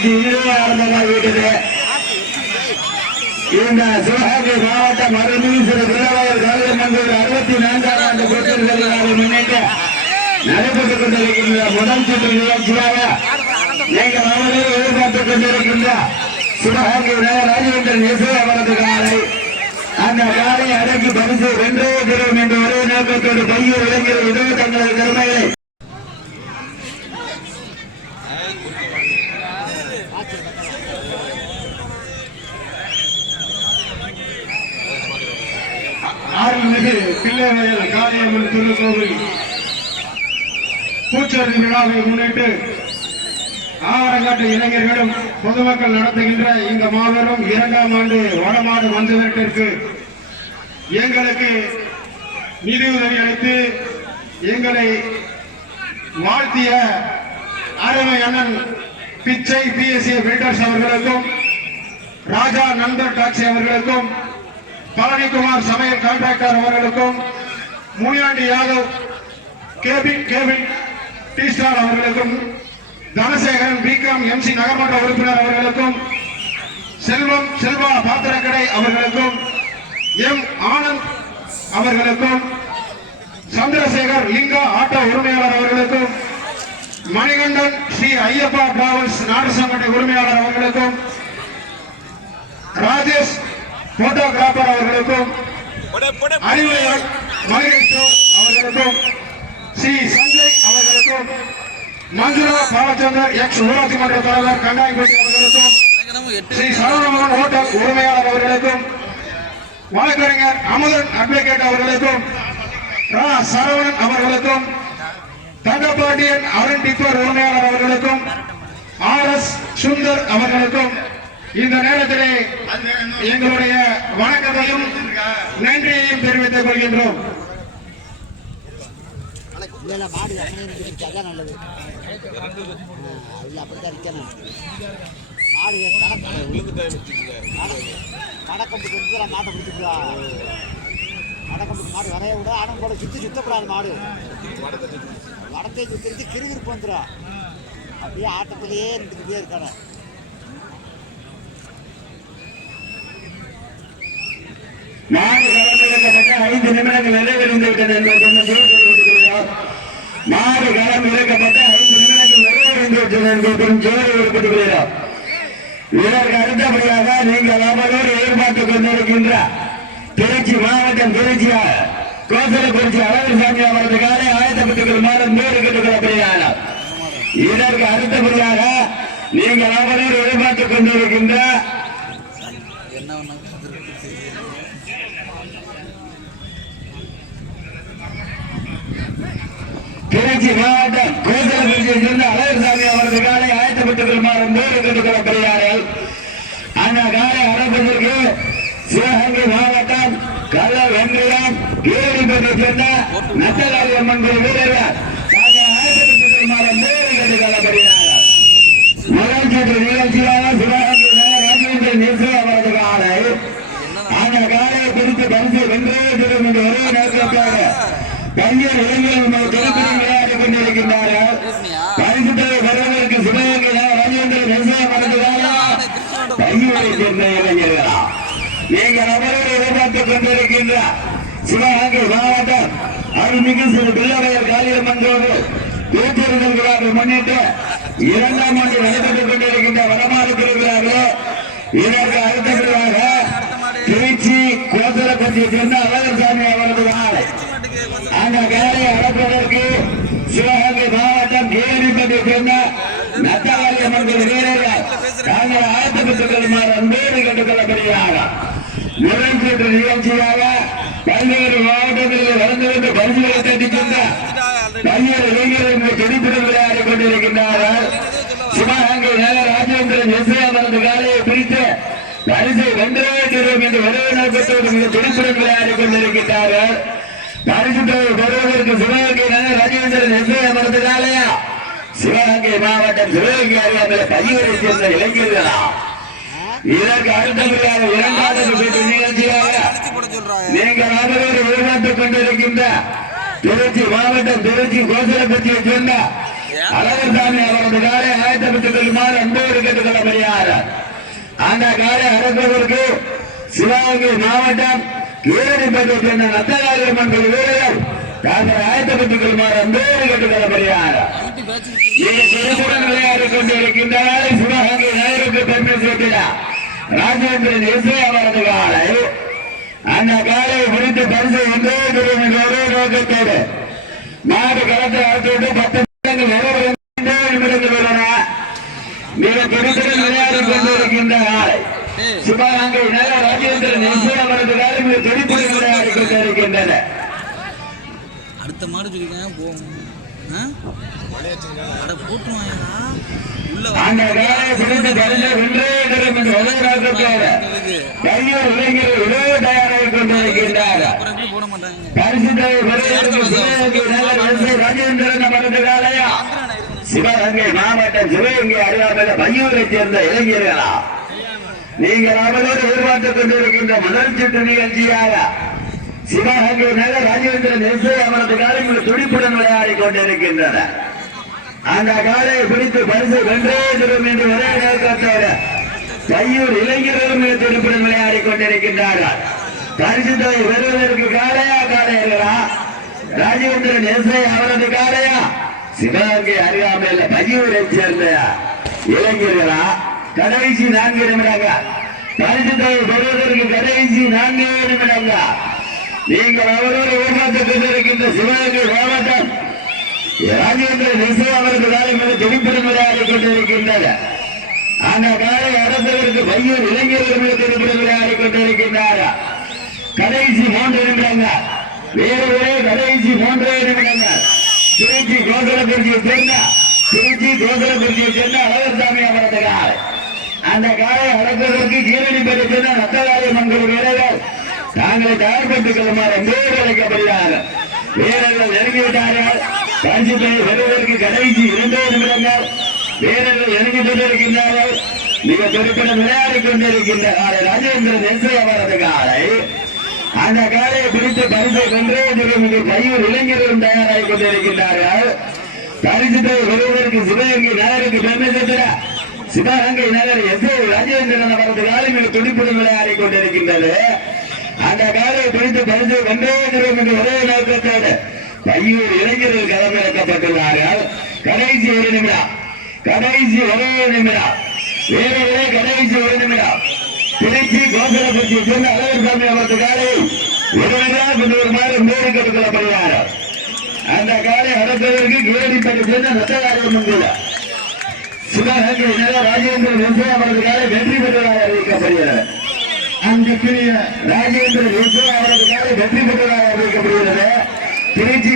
நிகழ்ச்சி இனிதே ஆரம்பமாகிவிட்டது இந்த சிவகங்கை மாவட்டம் அருள்மிகு திருவாரூர் காளியம்மன் அறுபத்தி நான்காம் ஆண்டு போட்டிகளை முன்னிட்டு நடைபெற்றுக் கொண்டிருக்கின்ற முதல் சுற்று நிகழ்ச்சியாக நீங்கள் அவரே எதிர்பார்த்துக் கொண்டிருக்கின்ற சிவகங்கை நகர் ராஜவேந்திரன் இசை அவரது காலை அந்த காலை அடக்கி பரிசு வென்றே தரும் என்ற ஒரே நோக்கத்தோடு பையில் இளைஞர்கள் இதோ தங்களது திறமைகளை அருள்மிகு பிள்ளைவயல் காளியம்மன் திருக்கோவில் பூச்சொரி விழாவை முன்னிட்டு ஆவரங்காட்டு இளைஞர்களும் பொதுமக்கள் நடத்துகின்ற இந்த மாபெரும் இரண்டாம் ஆண்டு வடமாடு மஞ்சவிரட்டிற்கு எங்களுக்கு நிதியுதவி அளித்து எங்களை வாழ்த்திய அருமை அண்ணன் பிச்சை பிஎஸ்சி பில்டர்ஸ் அவர்களுக்கும் ராஜா நந்தர் டாக்ஸி அவர்களுக்கும் பழனிக்குமார் சமையல் கான்ட்ராக்டர் அவர்களுக்கும் Muniyandi Yadav cabin cabin T star அவர்களுக்கும் தனசேகரன் பிகாம் எம்சி நகர்மன்ற உறுப்பினர் அவர்களுக்கும் செல்வம் செல்வா பாத்திரக்கடை அவர்களுக்கும் எம் ஆனந்த் அவர்களுக்கும் சந்திரசேகர் லிங்கா ஆட்டோ உரிமையாளர் அவர்களுக்கும் மணிகண்டன் ஸ்ரீ ஐயப்பா டிராவல்ஸ் நாடு உரிமையாளர் அவர்களுக்கும் ராஜேஷ் போட்டோகிராபர் அவர்களுக்கும் அறிவுரையாளர் மகேஸ்வர் அவர்களுக்கும் ஸ்ரீ சஞ்சய் அவர்களுக்கும் மஞ்சுளா பாலச்சந்தர் எக்ஸ் ஊராட்சி மன்ற தலைவர் கண்டாயப்பட்டி அவர்களுக்கும் ஸ்ரீ சரவணமோகன் ஹோட்டல் உரிமையாளர் அவர்களுக்கும் வழக்கறிஞர் அமுதன் அட்வொகேட் அவர்களுக்கும் ரா. சரவணன் அவர்களுக்கும் தங்கப்பாண்டியன் அருண் டிப்பர் உரிமையாளர் அவர்களுக்கும் ஆர். எஸ். சுந்தர் அவர்களுக்கும் இந்த நேரத்திலே எங்களுடைய வணக்கத்தையும் நன்றியையும் தெரிவித்துக் கொள்கின்றோம் மாடு அதான் நல்லது இல்லை அப்படித்தான் நிற்கணும் மாடு கடக்கம்புக்கு வந்து மாட்டை பிடிச்சிக்கிறா கடக்கம்புக்கு மாடு வரைய விட ஆனால் கூட சுற்றி சுத்தப்படாது மாடு வடத்தை சுத்திருந்து கிருகிருப்பு வந்துடும் அப்படியே ஆட்டத்திலேயே நின்றுக்கிட்டே இருக்கான நான்கு களம் ஐந்து நிமிடங்கள் நிறைவடைந்து விட்டது என்பதை கொஞ்சம் ஜோதி நாடு இறக்கப்பட்ட ஐந்து நிமிடங்கள் நிறைவடைந்து விட்டது என்பதை கொஞ்சம் ஜோதி கொடுத்துக்கிறோம் இதற்கு அடுத்தபடியாக நீங்கள் அவரோடு எதிர்பார்த்துக் கொண்டிருக்கின்ற திருச்சி மாவட்டம் திருச்சி கோசலக்குறிச்சி அழகர்சாமி அவரது காலை ஆயத்தப்பட்டுக் கொள்ளுமாறு நூறு கேட்டுக்கொள்ளப்படுகிறார் இதற்கு அடுத்தபடியாக நீங்கள் அவரோடு எதிர்பார்த்துக் கொண்டிருக்கின்ற திருச்சி மாவட்டம் கோசலக்குறிச்சியை சேர்ந்த அழகர்சாமி அவரது காலை ஆயத்தப்பட்டுக் கொள்ளுமாறு நூறு கேட்டுக்கொள்ளப்படுகிறார்கள் அந்த காலை அழைப்பதற்கு சிவகங்கை மாவட்டம் கள்ள வெங்கயம் கீழடிப்பட்டை சேர்ந்த நத்தலாளி அம்மன் வீரர்கள் தாங்கள் ஆயத்தப்பட்டுக் கொள்ளுமாறு நூறு கேட்டுக்கொள்ளப்படுகிறார்கள் முதல் சுற்று நிகழ்ச்சியாக சிவகங்கை நகர் ராஜேந்திரன் இசை அவரது காலை அந்த காலையை குறித்து பரிசு வென்றே தரும் என்று ஒரே நோக்கத்தோடு பல்வேறு இளைஞர்கள் திரைப்படம் விளையாடி கொண்டிருக்கின்றார்கள் பரிசு தொகை பெறுவதற்கு சிவகங்கை நகர் ராஜேந்திரன் இசை அவரது காலை பையூரை சேர்ந்த இளைஞர்களா நீங்கள் அவரோடு எதிர்பார்த்துக் கொண்டிருக்கின்ற சிவகங்கை மாவட்டம் அருள்மிகு சிறு பிள்ளையர் காளியம்மன்றோடு திருத்தேர்தல் விழாவை முன்னிட்டு இரண்டாம் ஆண்டு நடைபெற்றுக் கொண்டிருக்கின்ற வடமாறு திருவிழாவிலே இதற்கு அடுத்தபடியாக திருச்சி கோசலப்பட்டியை சேர்ந்த அழகர்சாமி அவரது காலை அந்த காலையை சிவகங்கை மாவட்டம் சேர்ந்த நத்தவாளி அம்மன் வீரர்கள் தாங்கள் ஆயத்தப்பட்டுக் கொள்ளுமாறு அன்போடு கேட்டுக் கொள்ளப்படுகிறார்கள் நிகழ்ச்சியாக பல்வேறு மாவட்டங்களில் வளர்ந்துவிட்டு பரிசுகளை தட்டிக்கொண்ட பல்வேறு இளைஞர்கள் துடிப்புடன் விளையாடி கொண்டிருக்கின்றார்கள். சிவகங்கை நகர் ராஜேந்திரன் எஸ்ஏ காலையை பிரித்து பரிசை வென்றே என்று ஒரே நோக்கத்தோடு மிக துடிப்புடன் விளையாடி பரிசு பெறுவதற்கு சிவகங்கை ராஜேந்திரன் எஸ்ஏ அவரது காலையா? சிவகங்கை மாவட்டம் சிவகங்கை அருகாமையில் பையரை சேர்ந்த இளைஞர்களா இதற்கு அடுத்தபடியாக இரண்டாவது சுற்று நிகழ்ச்சியாக நீங்கள் அவரோடு எதிர்பார்த்துக் கொண்டிருக்கின்ற திருச்சி மாவட்டம் திருச்சி கோசலப்பட்டியை சேர்ந்த அழகர்சாமி அவரது காலை ஆயத்தப்பட்டுக் கொள்ளுமாறு அன்போடு கேட்டுக்கொள்ளப்படுகிறார் அந்த காலை அரசவருக்கு சிவகங்கை மாவட்டம் ஏரடிப்பட்டை சேர்ந்த நத்தகாரியம்மன் கோயில் வீரர்கள் தாங்கள் ஆயத்தப்பட்டுக் கொள்ளுமாறு அன்போடு கேட்டுக்கொள்ளப்படுகிறார். நீங்க விளையாடி கொண்டிருக்கின்ற சிவகங்கை நகருக்கு பெருமை சேர்த்திட ராஜேந்திரன் இசை அவரது காலை. அந்த காலை குறித்து பரிசு ஒன்றே திரும்ப ஒரே நோக்கத்தோடு மாடு களத்தை அழைத்துவிட்டு பத்து நிமிடங்கள் நிமிடங்கள் உள்ளன. மிக துடிப்புடன் விளையாடி கொண்டிருக்கின்ற நாளை சிவகங்கை ராஜேந்திரன் இசை அவரது காலை மிக விளையாடி கொண்டிருக்கின்றன அடுத்த மாடு சொல்லிருக்கேன் போகும்? அட உள்ள கொண்டிருக்கின்றார்கள் அப்புறம் எப்படி போட மாட்டாங்க? சிவகங்கை மாவட்டம் சிவகங்கை சேர்ந்த இளைஞர்களா? நீங்கள் அவரோடு எதிர்பார்த்துக் கொண்டிருக்கின்ற முதல் சுற்று நிகழ்ச்சியாக சிவகங்கை நகர் ராஜேந்திரன் எஸ்ஐ அவரது காலையில் துடிப்புடன் விளையாடி கொண்டிருக்கின்றனர் அந்த காலையை பிடித்து பரிசு வென்றே தரும் என்று ஒரே நோக்கத்தோடு கையூர் இளைஞர்களும் துடிப்புடன் விளையாடி கொண்டிருக்கின்றார்கள். பரிசு தொகை பெறுவதற்கு காலையா காளையர்களா ராஜேந்திரன் எஸ்ஐ அவரது காலையா? சிவகங்கை அறியாமல் பையூரை சேர்ந்த இளைஞர்களா? கடைசி நான்கு நிமிடங்கள். பரிசு தொகை பெறுவதற்கு கடைசி நான்கு நிமிடங்கள். நீங்கள் அவரோடு எதிர்பார்த்துக் கொண்டிருக்கின்ற சிவகங்கை மாவட்டம். ராஜேந்திர இசை அவரது காலை மிக துடிப்புடன் கொண்டிருக்கின்றன அந்த காலை அரசருக்கு பையன் இளைஞர்கள் மிக துடிப்புடன் கடைசி மூன்று நிமிடங்கள். வேறு ஒரே கடைசி மூன்றே நிமிடங்கள். திருச்சி கோசலக்குறிச்சியை சேர்ந்த திருச்சி கோசலக்குறிச்சியை சேர்ந்த அழகர்சாமி அவரது காலை. அந்த காலை அடக்குவதற்கு கீழடி சேர்ந்த ரத்தகாரிய மங்கள் வீரர்கள். தாங்களை தயார்படுத்திக் கொள்ளுமாறு அன்போடு அழைக்கப்படுகிறார். வீரர்கள் நெருங்கிவிட்டார்கள் பரிசுத்தை பெறுவதற்கு கடைசி இரண்டே நிமிடங்கள். வீரர்கள் இறங்கி கொண்டிருக்கின்றார்கள். மிக துடிப்புடன் விளையாடி கொண்டிருக்கின்ற காலை ராஜேந்திரன் எஸ்ஐ அவரது காலை. அந்த காலையை பிடித்து பரிசை வென்றே இங்கு இளைஞர்களும் தயாராகி கொண்டிருக்கின்றார்கள். பரிசுத்தை பெறுவதற்கு சிவகங்கை நகருக்கு பெருமை சேர்த்த சிவகங்கை நகர் எஸ் ராஜேந்திரன் அவரது காலை மிக துடிப்புடன் விளையாடி கொண்டிருக்கின்றது. அந்த காலையை பிடித்து பரிசை வென்றே என்று ஒரே நோக்கத்தோடு பையூர் இளைஞர்கள் களமிறக்கப்பட்டுள்ளார்கள் கடைசி ஒரு நிமிடம். கடைசி ஒரே நிமிடம். வீரர்களே கடைசி ஒரு நிமிடம். திருச்சி கோசலப்பட்டியை சேர்ந்த அழகர்சாமி அவரது காலை ஒரு நிமிடம் கொண்டு கொண்டுவருமாறு மேடு கேட்டுக்கொள்ளப்படுகிறார் அந்த காலை அடக்குவதற்கு கேடிப்பட்டு சேர்ந்த நத்தகாரியம் மங்குல சிவகங்கை நில ராஜேந்திரன் எஸ்ஏ அவரது காலை வெற்றி பெற்றதாக அறிவிக்கப்படுகிறது. அன்புக்குரிய ராஜேந்திர விஜய் அவர்களுக்காக வெற்றி பெற்றதாக அறிவிக்கப்படுகிறது. திருச்சி